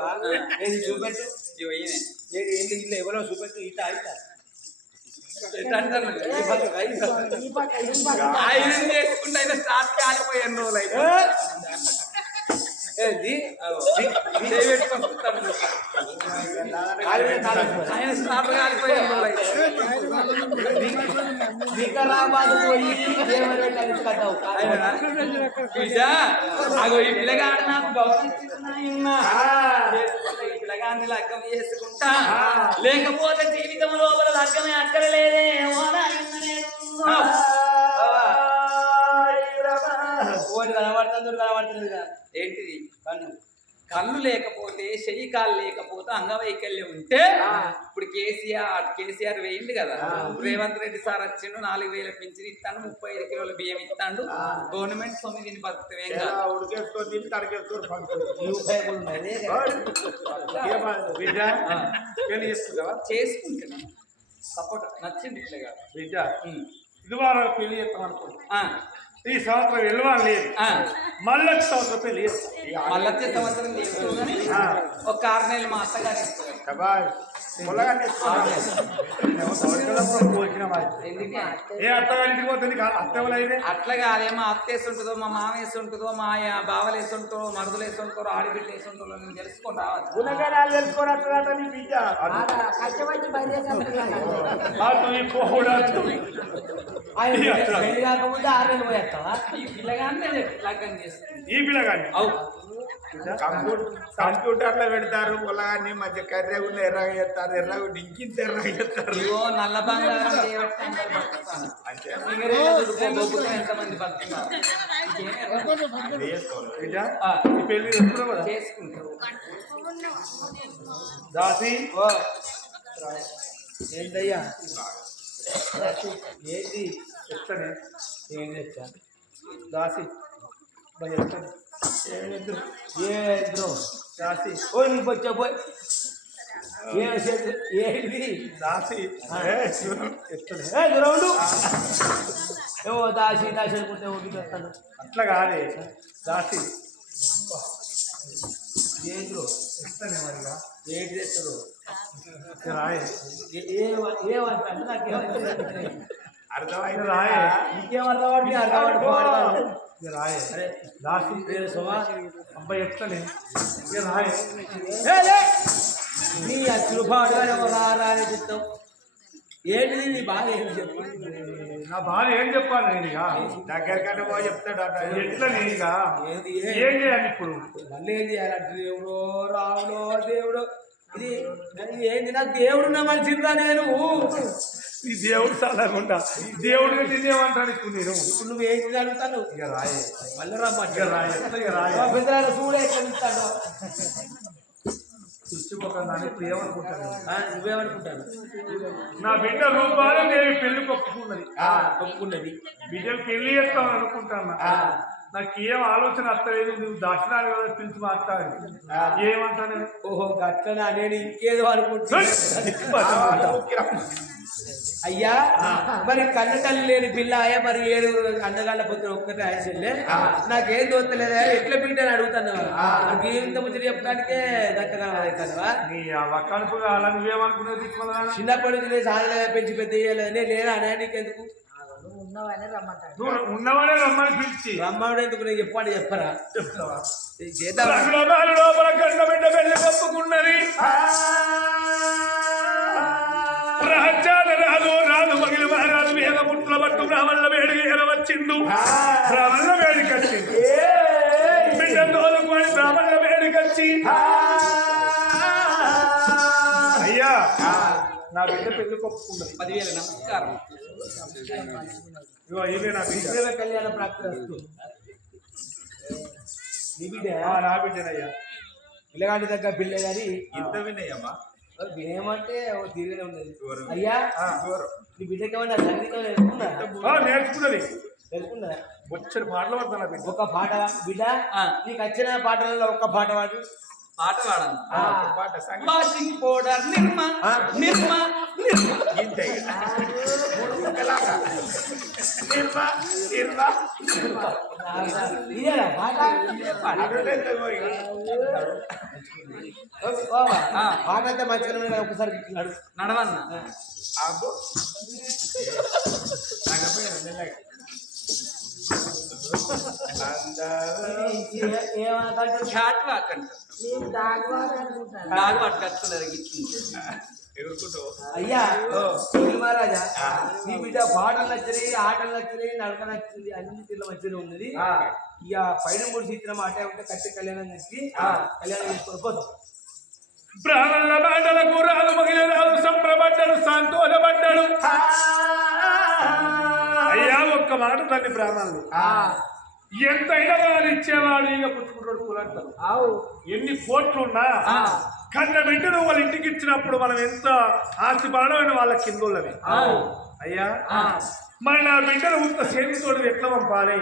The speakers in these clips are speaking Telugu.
చూస్తావా ఏది చూపెట్టు. ఏది ఏంటి ఇల్లు ఎవరో చూపెట్టు ఇట ఇట. ఆయన చేసుకుంటే స్టార్ట్ కాలిపోయాను రోజులు అయితే ఆయన పోయి అగో ఈ పిల్లగాడు నాకు పిల్లగాడిని లగ్గం చేసుకుంటా. లేకపోతే జీవితం లోపల లగ్గమే అక్కడలేదే ఓ నాయన నేను. ఓడి కనబడుతుంది కనబడుతుంది కదా. ఏంటిది? కన్ను. కళ్ళు లేకపోతే చెయ్యి లేకపోతే అంగవైకల్యం ఉంటే ఇప్పుడు కేసీఆర్ కేసీఆర్ వేయింది కదా. రేవంత్ రెడ్డి సార్ వచ్చిండు నాలుగు వేల పింఛన్ ఇస్తాడు ముప్పై ఐదు కిలోల బియ్యం ఇస్తాడు గవర్నమెంట్ చేసుకుంటావా? చేసుకుంటున్నాను సపోర్ట్. నచ్చింది ఇట్లా కాదు. బిడ్డ? ఇది వారం పెళ్ళి చేస్తాం అనుకోండి ఆ, ఈ సంవత్సరం వెళ్ళవాలి లేదు. మళ్ళీ వచ్చే సంవత్సరం చేస్తాం మళ్ళీ సంవత్సరం. ఒక ఆరు నెలలు మా అత్తగారు ఏ అత్తగారింటికి పోతే నీకు అత్తవలు అయితే? అట్లా కాదే మా అత్త వేసి ఉంటుందో మా మామ వేసి ఉంటుందో మా బావలు వేసి ఉంటారో మరుదులు వేసి ఉంటారో ఆడిబిడ్డ వేసి ఉంటారో నేను తెలుసుకొని రావాలి గుణగణాలు నీ బిడ్డ. అటు. ఆయన పెళ్ళి కాకముందే ఆరు నెలలు ఈ పిల్లగానే లగ్గం ఈ అవు. కంప్యూటర్లో పెడతారు పొలగాన్ని మధ్య కర్రె ఉన్న ఎర్రగా చేస్తారు ఎర్రగా ఇంకింత ఎర్రగా చేస్తారు. ఇగో నల్ల బంగారం ఎంతమంది పెళ్ళి చేసుకుంటారు. దాసి? ఓ. ఏంటయ్యా? ఏంటి ఎత్తనే? ఏం తెచ్చా దాసి మరి ఎత్తనే. ఏంద్రో దాసి ఓ నీకు వచ్చా పోయి ఏం చేద్దు- ఏంటి దాసి ఏ గ్రౌండ్. ఏవో దాసి దాసి అనుకుంటే వస్తాను అట్లా కాదే. దాసి ఏంద్రో ఎత్తనే మరిగా. ఏంటి తెచ్చరు అబ్బాయి ఎత్తనే రాయే నీ అచ్చులు పాడుగా రా రా ఏంటిది నీ బాధ ఏం చెప్పు నా బాధ ఏం చెప్పాలి నేను ఇక చెప్తాడు అట ఎట్లా నేను ఇక ఏంది ఏం చేయాలి ఇప్పుడు? మళ్ళీ ఏం చేయాలి? దేవుడు రాముడో దేవుడు. ఏంది? నాకు దేవుడు నా మనిషిరా నేను. ఈ దేవుడు సలహకుండా దేవుడిని తినేమంటాను ఇప్పుడు నేను? ఇప్పుడు నువ్వు ఏంటి అడుగుతాను? ఇక రాయే. మళ్ళీ రమ్మంటే ఇక రాయే. ఇక రాయే. పెద్దల చూడే ఏమనుకుంటాను? నువ్వేమనుకుంటాను నా బిడ్డ రూపాయలు నేను పెళ్ళి ఒప్పుకున్నది ఒప్పుకున్నది బిడ్డలు పెళ్ళి చేస్తామని అనుకుంటాను. నాకు ఏం ఆలోచన వస్తలేదు నువ్వు దర్శనాలు కదా పిలిచి మాట్లాడి? ఏమంటాను? ఓహో గట్లనా నేను ఇంకేదో అనుకుంటున్నా. అయ్యా మరి కన్న తల్లి లేని పిల్ల అయ్యా మరి ఏడు అన్నగాళ్ళ పుత్రుడు ఒక్కటే ఆయసెళ్ళే నాకేం దోస్తలేదా ఎట్లా బిడ్డని అడుగుతాను? ఇంత ముచ్చట చెప్పడానికే దక్కగా అవుతానువా? చిన్నప్పటి నుంచి సాధన పెంచి పెద్ద చేయలేదని లేనా? నువ్వు ఉన్నవాడే రమ్మని పిలిచి. బ్రహ్మావుడు ఎందుకు నేను చెప్పండి చెప్పరా? చెప్తావా? లోపల కన్న బిడ్డ పెళ్ళి ఒప్పుకున్నది రాజ్యాల రాదు రాదు మగిలి మహారాజు వేద ముట్ల పట్టు బ్రాహ్మణుల వేడికి ఎలవచ్చిండు బ్రాహ్మణుల వేడికి వచ్చిండు నా బిడ్డ పెళ్ళి ఒప్పుకున్నది పదివేల నమస్కారం. ఇగో ఇవే నా బిడ్డ. విగ్రహ కళ్యాణ ప్రాప్తి నీ బిడ్డ? ఆ, నా బిడ్డనయ్యా. పిల్లగాడి దగ్గర పిల్ల కానీ? ఇంత వినయమ్మా వినయమంటే తిరిగినే ఉన్నది. అయ్యా నీ బిడ్డకి ఏమన్నా సంగీతం నేర్చుకున్నా నేర్చుకున్నది. నేర్చుకున్నా వచ్చని పాటలు పడతా నా బిడ్డ. ఒక పాట బిడ్డ. నీకు వచ్చిన పాటలలో ఒక పాట పాడు. పాట పాడన్నా పాట సంగీతం వాషింగ్ పౌడర్ నిర్మా నిర్మా నిర్మా ఇంతే మూడు ముక్కలాగా నిర్మా నిర్మా ఇదేనా పాట అడుగులేదు పోయి. ఓ, బావా, ఆ. పాట అయితే మంచిగానే ఉంది కదా, ఒకసారి ఇట్లా నడు. నడవన్నా అబ్బో ఏమనుకుంటారు? క్యాట్ వాక్ అంటారు డాగ్ వాక్ కట్టుకున్నారు ఇట్లా ఎగురుకుంటూ అయ్యా ఇది మహారాజా నీ బిడ్డ పాటలు నచ్చినాయి ఆటలు నచ్చినాయి నడక నచ్చింది అన్ని తీర్ల మధ్యలో ఉన్నది. ఇక పైన మూడు సీట్ల మాట ఉంటే కట్టి కళ్యాణం చేసి కళ్యాణం చేసుకొని పోతాం బ్రాహ్మణుల మాటలకు రాదు మహిళలు సంబరపడ్డాడు సంతోషపడ్డాడు అయ్యా ఒక్క మాట తండ్రి బ్రాహ్మణులు ఎంతైనా వాళ్ళు ఇచ్చేవాడు ఇక పుచ్చుకుంటాడు కులంటారు ఆవు. ఎన్ని కోట్లున్నా? కన్న బిడ్డను వాళ్ళ ఇంటికి ఇచ్చినప్పుడు మనం ఎంత ఆస్తి పడడం వాళ్ళ కిందోళ్ళని అయ్యా? మరి నా బిడ్డను ఉత్త చేతితోడు ఎట్లా పంపాలి?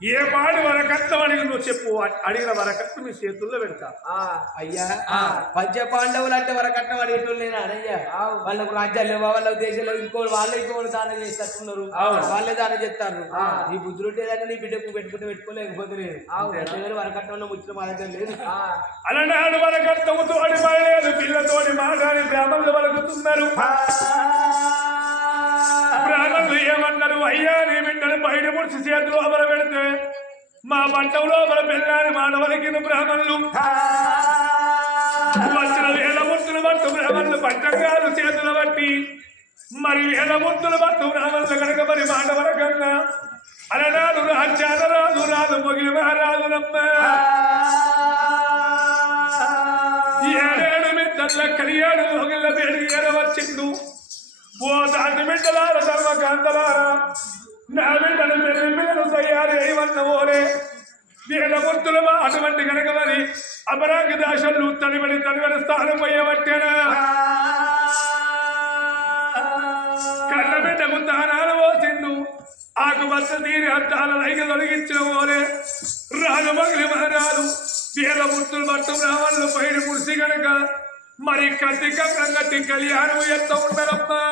ఏ పాడి వరకట్నం అడిగి నువ్వు చెప్పు అడిగిన వరకట్నం మీ చేతుల్లో పెడతా. అయ్యా పంచ పాండవులు అంటే వరకట్నం అడిగేటోళ్ళు నేను అనయ్యా. వాళ్ళకు రాజ్యాలు లేవా వాళ్ళకు దేశాలు ఇంకో వాళ్ళే ఇంకోటి దానం చేసేటట్టున్నారు వాళ్ళే దానం చేస్తారు. నీ బుద్ధులు ఉంటేదాన్ని నీ బిడ్డకు పెట్టుకుంటే పెట్టుకోలేకపోతే లేదు. వరకట్నం ముచ్చిన మా దగ్గర లేదు. అలనాడు వరకట్నము తోడి పడలేదు పిల్లతోడి మాట్లాడి బ్రాహ్మణులు వరకుతున్నారు బ్రాహ్మణులు ఏమన్నారు అయ్యా నీ బిడ్డను బయట ముడిచి చేతులు లోపల పెడితే మా పట్టం లోపల పెళ్ళాని మానవలకి బ్రాహ్మణులు. వచ్చిన వేల ముద్దులు పట్టు బ్రాహ్మణులు పంచంగాలు చేతులు బట్టి మరి వేల ముద్దులు పట్టు బ్రాహ్మణులు కనుక మరి మానవల కన్నా అలనాడు రాజ్యాల రాజు రాజు మొగిలి మహారాజులమ్మ ఏడేడు మిద్దల్ల కలియాడు మొగిళ్ళ వేడికి ఏడవచ్చిండు బిడ్డలార సర్వకాంతలార. నా బిడ్డను పెళ్ళి పిల్లలు తయారు చేయవన్న ఓరే దీన ముద్దులు అటువంటి కనుక మరి అపరాగి దాశలు తడిబడి తడిబడి స్థానం పోయబట్టారా కన్న బిడ్డకు దానాలు పోసిండు. ఆకు బస్త తీరి అద్దాల లైక తొలగించిన ఓరే రాను మగిలి మహారాజు దీన ముద్దులు పట్టు రావాళ్ళు పైన కురిసి కనుక మరి కత్తి కట్టి కళ్యాణం ఎంత ఉండరమ్మా